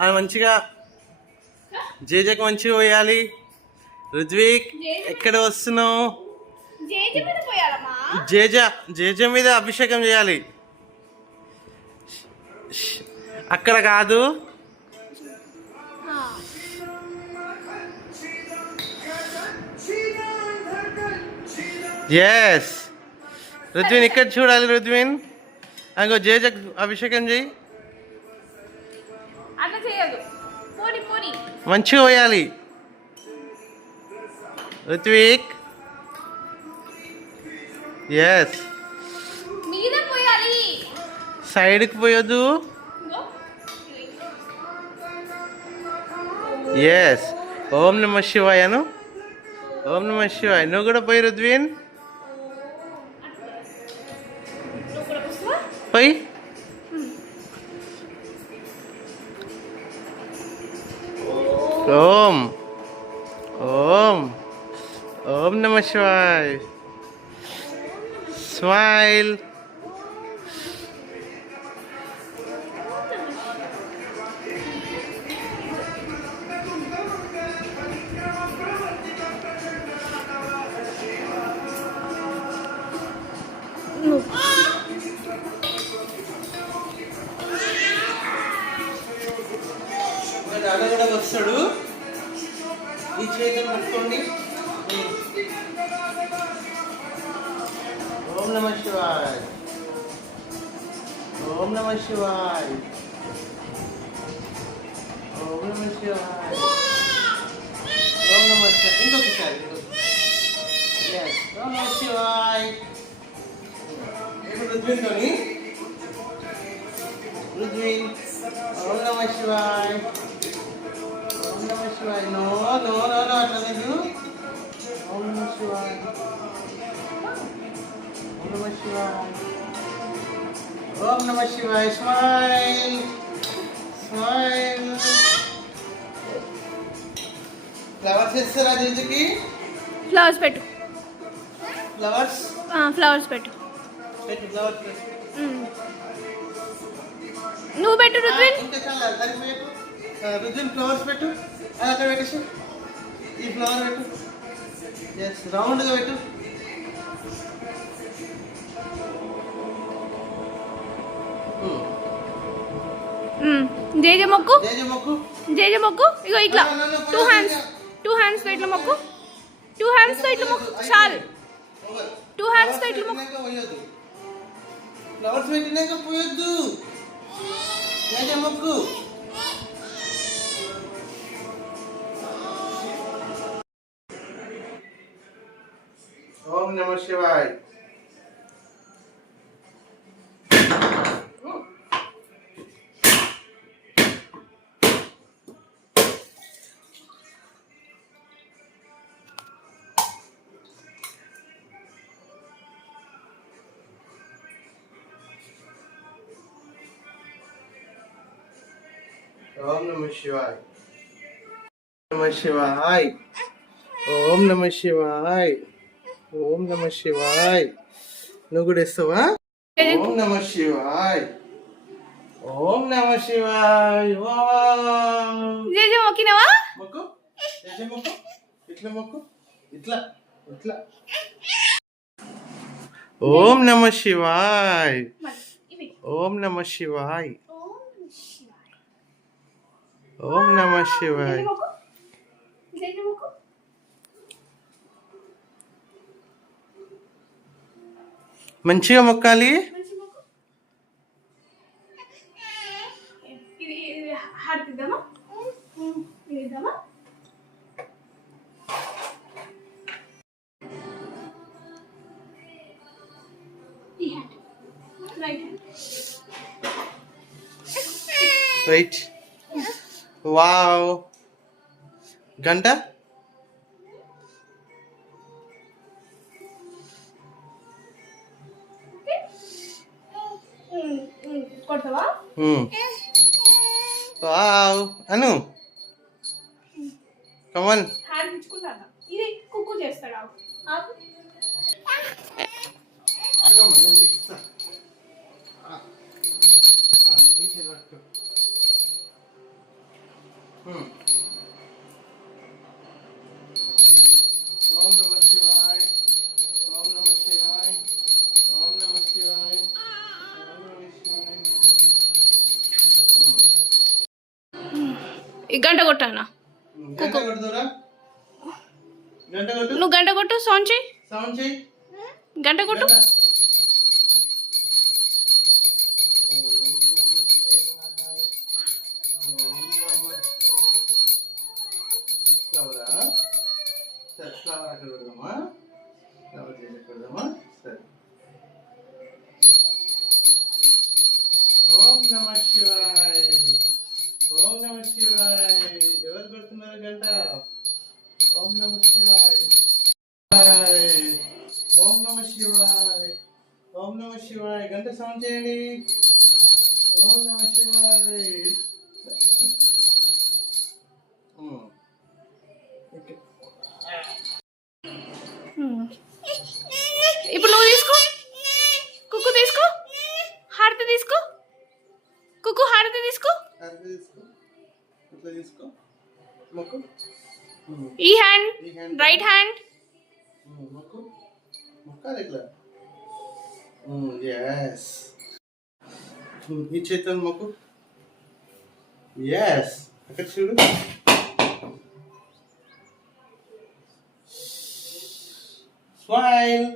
అది మంచిగా జేజకి మంచిగా పోయాలి. రుద్విక్ ఎక్కడ వస్తున్నావు? జేజ మీద అభిషేకం చేయాలి. అక్కడ కాదు, ఎస్ రుద్విన్ ఇక్కడ చూడాలి. రుద్విన్ అంగో జేజకు అభిషేకం చేయి. మంచిగా పోయాలి రుత్విక్. ఎస్ సైడ్కి పోయొద్దు. ఎస్ ఓం నమ శివాయను. ఓం నమ శివాయ. నువ్వు కూడా పోయి రుద్విన్ పోయి. ఓం ఓం ఓం నమ శివాయ. స్మైల్. నాన్న కూడా వస్తాడు. ఈ చేతులు పట్టుకోండి. ఓం నమ శివాయ. ఓం నమ శివాయ. ఓం నమ శివాయ. ఓం నమ శివాయ. ఇంకొకసారి. ఓం నమ శివాయ. రుద్విన్తోని రుద్విన్. ఓం నమ శివాయ. ఓం నమ శివాయ. నో నో నో నో అట్లా లేదు. ఓం నమ శివాయ. ఓం నమ శివాయ. ఓం నమ శివాయ. Smile smile. ఫ్లవర్స్ ఇస్తారా జేజకి? ఫ్లవర్స్ పెట్టు. ఫ్లవర్స్ ఫ్లవర్స్ పెట్టు. పెట్టు ఫ్లవర్స్ పెట్టు. నువ్వు పెట్టు రుద్విన్. ఇంకా చాలా సరిపోయాడు. రుద్విన్ ఫ్లవర్స్ పెట్టు. అక్కడ పెట్టేసి ఈ ఫ్లవర్ పెట్టు. ఎస్ రౌండ్గా పెట్టు. జేజ మొక్కు. జేజ మొక్కు. జేజ మొక్కు. ఇగో ఇట్లా 2 hands తో ఇట్లా మొక్కు. 2 hands తో ఇట్లా మొక్కు. చాలు. 2 hands తో ఇట్లా మొక్కు. ఫ్లవర్స్ పెట్టినాక పోయొద్దు. జేజ మొక్కు. ఓం నమ శివాయ. ఓం నమ శివాయ. నమ శివాయ. ఓం నమ శివాయ. ఓం నమ శివాయ. నువ్వు కూడా ఇస్తావా? ఓం నమ శివాయ. ఓం నమ శివాయ. జేజ మొక్కినవా? మొక్కు. జేజ మొక్కు. ఇట్లా మొక్కు. ఇట్లా ఇట్లా. ఓం నమ శివాయ. ఓం నమ శివాయ. ఓం నమ శివాయ. మంచిగా మొక్కాలి. రైట్. వావ్. గంట. కొడతావా? వావ్ అను. కమన్. హ్యాండ్ ఇచ్చుకున్నాను. ఇది కుక్కు చేస్తాడు. ఆగు. ఆగమ్మ నేను నీకు ఇస్తా. ఈ చేతి పట్టుకో. ఓం నమ శివాయ. ఓం నమ శివాయ. ఓం నమ శివాయ. ఓం నమ శివాయ. ఈ గంట కొట్టానా? గంట కొడుతురా. గంట కొట్టు. నువ్వు గంట కొట్టు. సౌండ్ చెయ్యి. సౌండ్ చెయ్యి. గంట కొట్టు. ఓం నమ శివాయ. ఓం నమ. ఫ్లవరా? సరే ఫ్లవర్ అక్కడ పెడదామా? ఫ్లవర్ చేసి పెడదామా? సరే. ఓం నమ శివాయ. ఓం నమ శివాయ. ఎవరు కొడుతున్నారు గంట? ఓం నమ శివాయ. ఓం నమ శివాయ. ఓం నమ శివాయ. గంట సౌండ్ చేయండి. ఓం నమ శివాయ. ఇప్పుడు నువ్వు తీసుకో. కుక్కు తీసుకో. హారతి తీసుకో. కుక్కు హారతి తీసుకో. హారతి తీసుకో. ఇట్లా తీసుకో. మొక్కు. ఈ హ్యాండ్, రైట్ హ్యాండ్. మొక్కు. మొక్కాలి ఇట్లా. ఎస్. ఈ చేతులు మొక్కు. ఎస్. అక్కడ చూడు. స్మైల్.